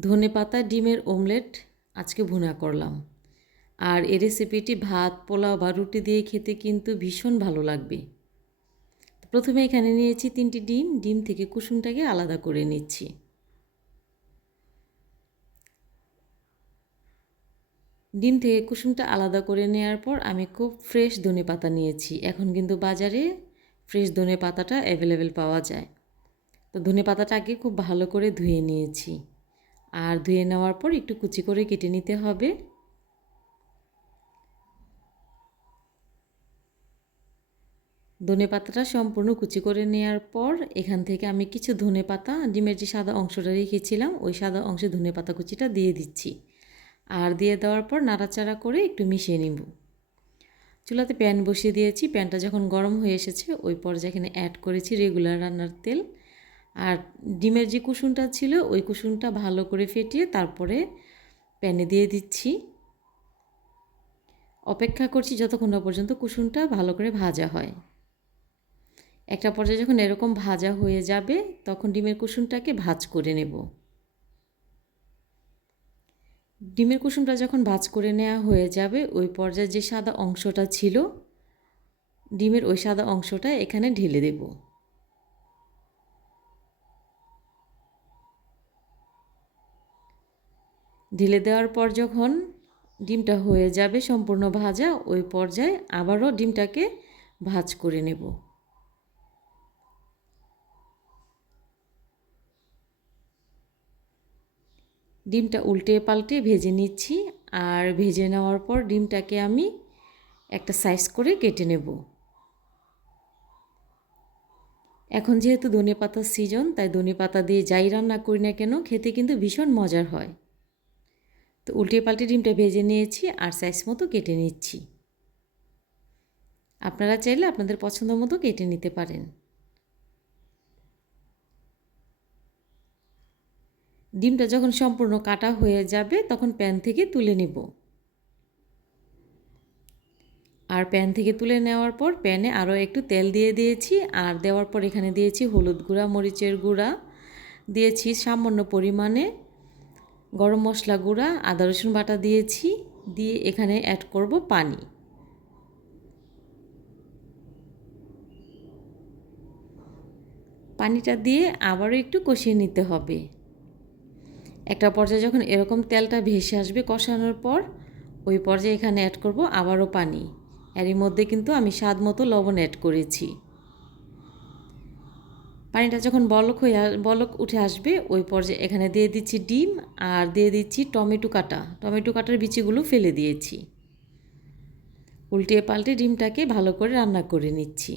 ধনে পাতা, ডিমের ওমলেট আজকে ভুনা করলাম। আর এ রেসিপিটি ভাত, পোলাও বা রুটি দিয়ে খেতে কিন্তু ভীষণ ভালো লাগবে। প্রথমে এখানে নিয়েছি তিনটি ডিম। ডিম থেকে কুসুমটাকে আলাদা করে নিচ্ছি। ডিম থেকে কুসুমটা আলাদা করে নেওয়ার পর আমি খুব ফ্রেশ ধনে পাতা নিয়েছি। এখন কিন্তু বাজারে ফ্রেশ ধনে পাতাটা অ্যাভেলেবেল পাওয়া যায়। তো ধনে পাতাটা আগে খুব ভালো করে ধুয়ে নিয়েছি। আর ধুয়ে নেওয়ার পর একটু কুচি করে কেটে নিতে হবে। ধনে পাতাটা সম্পূর্ণ কুচি করে নেওয়ার পর এখান থেকে আমি কিছু ধনে পাতা, ডিমের যে সাদা অংশটা রেখেছিলাম, ওই সাদা অংশে ধনে পাতা কুচিটা দিয়ে দিচ্ছি। আর দিয়ে দেওয়ার পর নাড়াচাড়া করে একটু মিশিয়ে নিব। চুলাতে প্যান বসিয়ে দিয়েছি। প্যানটা যখন গরম হয়ে এসেছে, ওই পর্যায়ে এখানে অ্যাড করেছি রেগুলার রান্নার তেল। আর ডিমের যে কুসুনটা ছিল, ওই কুসুনটা ভালো করে ফেটিয়ে তারপরে প্যানে দিয়ে দিচ্ছি। অপেক্ষা করছি যতক্ষণ না পর্যন্ত কুসুনটা ভালো করে ভাজা হয়। একটা পর্যায়ে যখন এরকম ভাজা হয়ে যাবে, তখন ডিমের কুসুনটাকে ভাজ করে নেব। ডিমের কুসুমটা যখন ভাজ করে নেওয়া হয়ে যাবে, ওই পর্যায়ে যে সাদা অংশটা ছিল, ডিমের ওই সাদা অংশটা এখানে ঢেলে দেবো। ঢেলে দেওয়ার পর যখন ডিমটা হয়ে যাবে সম্পূর্ণ ভাজা, ওই পর্যায়ে আবারও ডিমটাকে ভাজ করে নেব। ডিমটা উল্টে পাল্টে ভেজে নিচ্ছি আর ভেজে নেওয়ার পর ডিমটাকে আমি একটা সাইজ করে কেটে নেব। এখন যেহেতু ধনে পাতার সিজন তাই ধনে পাতা দিয়ে যাই রান্না করি না কেন, খেতে কিন্তু ভীষণ মজার হয়। তো উল্টে পাল্টে ডিমটা ভেজে নিয়েছি আর সাইজ মতো কেটে নিচ্ছি। আপনারা চাইলে আপনাদের পছন্দ মতো কেটে নিতে পারেন। ডিমটা যখন সম্পূর্ণ কাটা হয়ে যাবে তখন প্যান থেকে তুলে নিব। আর প্যান থেকে তুলে নেওয়ার পর প্যানে আরও একটু তেল দিয়ে দিয়েছি আর দেওয়ার পর এখানে দিয়েছি হলুদ গুঁড়া, মরিচের গুঁড়া। দিয়েছি সামান্য পরিমাণে গরম মশলা গুঁড়া, আদা রসুন বাটা দিয়েছি, দিয়ে এখানে অ্যাড করব পানি। পানিটা দিয়ে আবারও একটু কষিয়ে নিতে হবে। একটা পর্যায়ে যখন এরকম তেলটা ভেসে আসবে কষানোর পর, ওই পর্যায়ে এখানে অ্যাড করব আবারও পানি। এরই মধ্যে কিন্তু আমি স্বাদ মতো লবণ অ্যাড করেছি। পানিটা যখন বলক হয়ে বলক উঠে আসবে, ওই পর্যায়ে এখানে দিয়ে দিচ্ছি ডিম আর দিয়ে দিচ্ছি টমেটো কাটা। টমেটো কাটার বিচিগুলো ফেলে দিয়েছি। উল্টিয়ে পাল্টে ডিমটাকে ভালো করে রান্না করে নিচ্ছি।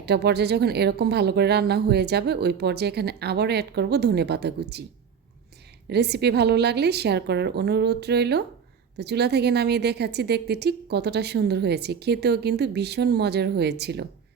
একটা পর্যায়ে যখন এরকম ভালো করে রান্না হয়ে যাবে, ওই পর্যায়ে এখানে আবারও অ্যাড করব ধনে পাতা কুচি। রেসিপি ভালো লাগলে শেয়ার করার অনুরোধ রইল। তো চুলা থেকে নামিয়ে দেখাচ্ছি, দেখতে ঠিক কতটা সুন্দর হয়েছে। খেতেও কিন্তু ভীষণ মজার হয়েছিল।